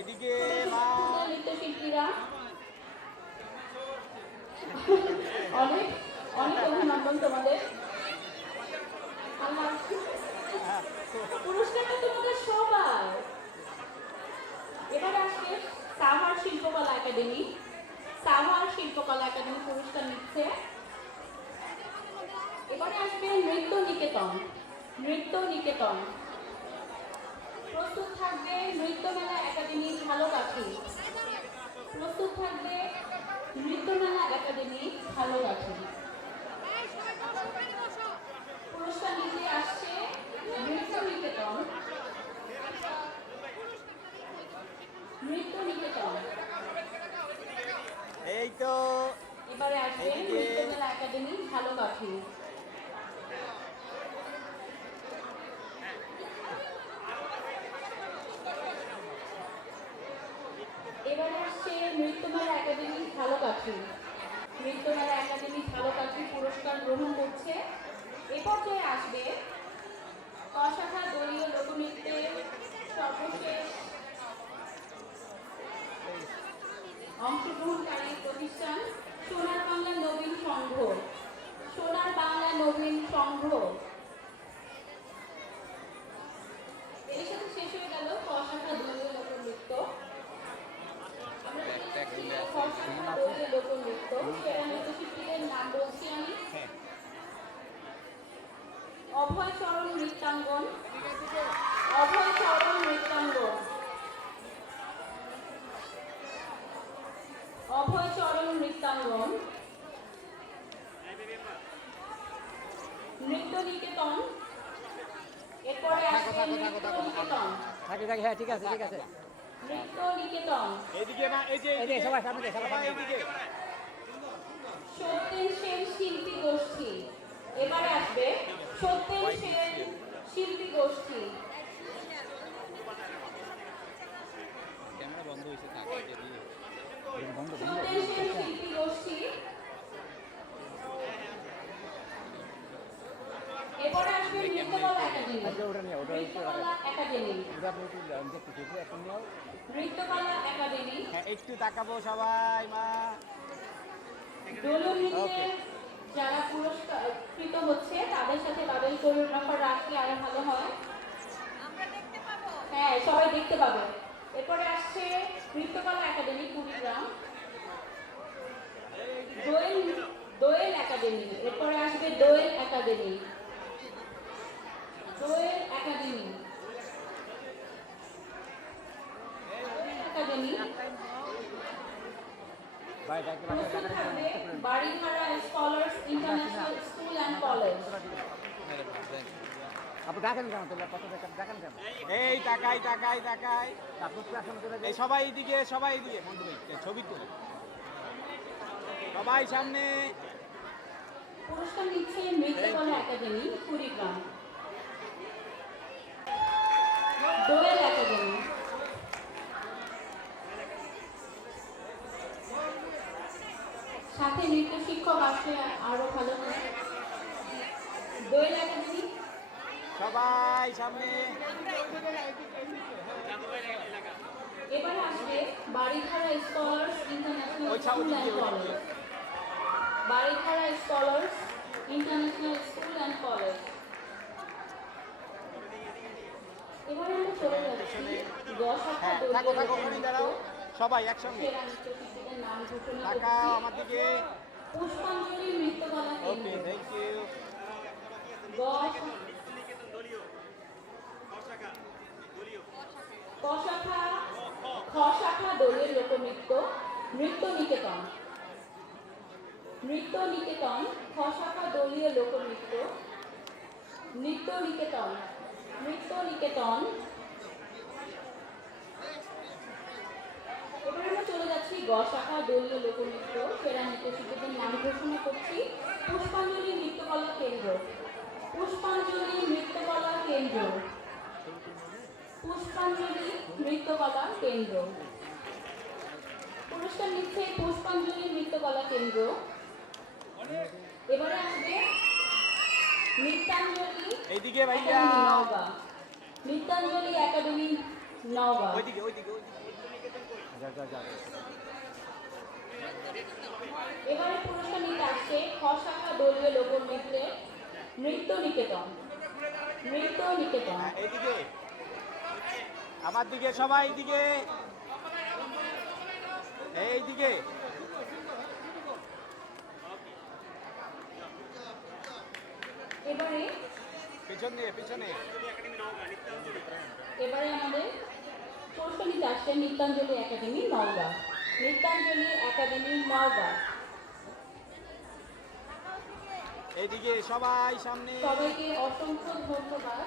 এইদিকে নৃত্যশিল্পীরা অনেক অনেক অভিনন্দন তোমাদের। পুরস্কারটা তোমাদের সবার। এবার আসবে সাভার শিল্পকলা একাডেমি। সাভার শিল্পকলা একাডেমি পুরস্কার নিচ্ছে। এবারে আসবে নৃত্য নিকেতন। নৃত্য নিকেতন প্রস্তুত থাকবে নৃত্য মেলা একাডেমি ঝালকাঠি। প্রস্তুত থাকবে নৃত্য মেলা একাডেমি ঝালকাঠি। পুরস্কার নিতে আসছে নৃত্য নিকেতন। নৃত্য নিকেতন এই তো এবারে আসবে নৃত্য মেলা একাডেমি ঝালকাঠি। এবারে আসছে নৃত্যমেলা একাডেমি ঝালকাঠি। নৃত্যমেলা একাডেমি ঝালকাঠি পুরস্কার গ্রহণ করছে। এ পর্যায়ে আসবে কশাখা দলীয় লোকনৃত্যের সর্বশেষ অংশগ্রহণকারী প্রতিষ্ঠান সোনার বাংলা নবীন সংঘ। সোনার বাংলা নবীন সংঘ। এর সাথে শেষ হয়ে গেল কশাখা দলীয় লোকনৃত্য। লোকনৃত্য সেরা নৃত্যশিল্পীদের নাম বলছি আমি। অভয় চরণ নৃত্যাঙ্গন। অভয় চরণ নৃত্যাঙ্গন। অভয় চরণ নৃত্যাঙ্গন। নৃত্য নিকেতন। এরপরে আসবে নৃত্য নিকেতন। হ্যাঁ ঠিক আছে ঠিক আছে। নৃত্য নিকেতন। এইদিকে না এই যে সবাই সামনে সবাই এইদিকে সত্যেন সেন শিল্পী গোষ্ঠী। এবারে আসবে সত্যেন সেন শিল্পী গোষ্ঠী। ক্যামেরা বন্ধ হয়েছে সত্যেন সেন শিল্পী গোষ্ঠী। এবারে আসবে নৃত্যকলা একাডেমি। নৃত্যকলা একাডেমি। নৃত্যকলা একাডেমি। হ্যাঁ একটু তাকাবো সবাই মা। দোলনৃত্যে যারা পুরস্কৃত হচ্ছে তাদের সাথে তাদের কোরিওগ্রাফার রাখলে আরো ভালো হয়। হ্যাঁ সবাই দেখতে পাবে। এরপরে আসছে নৃত্যকলা একাডেমি কুড়িগ্রাম। দোয়েল একাডেমি। এরপরে আসবে Doel academy. Doel academy. Academy Baridhara scholars international school and college. আপনি দেখেন কেন দেখেন কেন? এই তাকাই তাকাই তাকাই এই সবাই এদিকে সবাই এদিকে ছবি তুলে সবাই সামনে। পুরস্কার নিচ্ছে নৃত্যকলা একাডেমি কুড়িগ্রাম। দোয়েল একাডেমি। সাথে নৃত্য শিক্ষক আসলে আরো ভালো হয়। দোয়েল একাডেমি। সবাই সামনে। এবারে আসবে Baridhara scholars international school and college. Baridhara scholars international school and college. এবারে আমরা চলে যাচ্ছি হ্যাঁ থাকো থাকো ওখানে দাঁড়াও সবাই একসঙ্গে সেরা নৃত্যশিল্পীদের নাম ঘোষণা তাকাও করছি। আমার দিকে। পুষ্পাঞ্জলি নৃত্যকলা ওকে কেন্দ্র। Thank you. খশাখা দলীয় লোকনৃত্য নৃত্য নিকেতন। নৃত্য নিকেতন খশাখা দলীয় লোকনৃত্য। নৃত্য নিকেতন। নৃত্য নিকেতন। এবার আমরা চলে যাচ্ছি গশাখা দলীয় লোকনৃত্য সেরা নৃত্যশিল্পীদের নাম ঘোষণা করছি। পুষ্পাঞ্জলি নৃত্যকলা কেন্দ্র। পুষ্পাঞ্জলি নৃত্যকলা কেন্দ্র। পুষ্পাঞ্জলি নৃত্যকলা কেন্দ্র। পুরস্কার নিচ্ছে পুষ্পাঞ্জলি নৃত্যকলা কেন্দ্র। এবারে আসবে নৃত্যাঞ্জলি এইদিকে ভাইয়া। নৃত্যাঞ্জলি একাডেমি নওগাঁ। ওইদিকে ওইদিকে ওইদিকে। যা যা যা এবারে পুরস্কার নিতে আসছে খ শাখা দলীয় লোকনৃত্যে নৃত্য নিকেতন। নৃত্য নিকেতন। হ্যাঁ, এইদিকে আমার দিকে সবাই এইদিকে এইদিকে। এবারে পিছনে পিছনে। এবারে আমাদের পুরস্কার নিতে আসছে নৃত্যাঞ্জলি একাডেমি নওগাঁ। নৃত্যাঞ্জলি একাডেমি নওগাঁ। এইদিকে সবাই সামনে। সবাইকে অসংখ্য ধন্যবাদ।